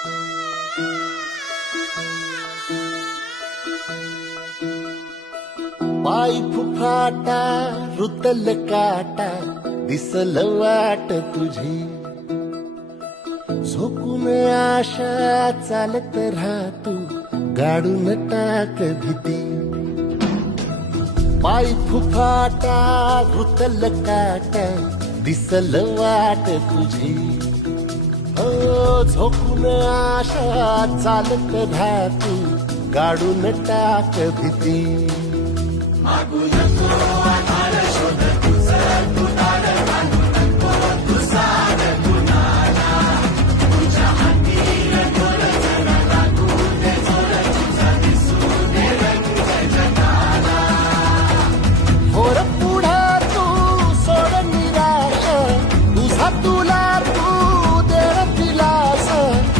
पाय फुफाटा रुतल काटा दिसल वाट तुझी झोकून आशा चालत राहतू गाडून टाक भीती पाय फुफाटा रुतल काटा दिसल वाट तुझी हो झोकून आशा चालत राहतू गाडून टाक भीती मागू नको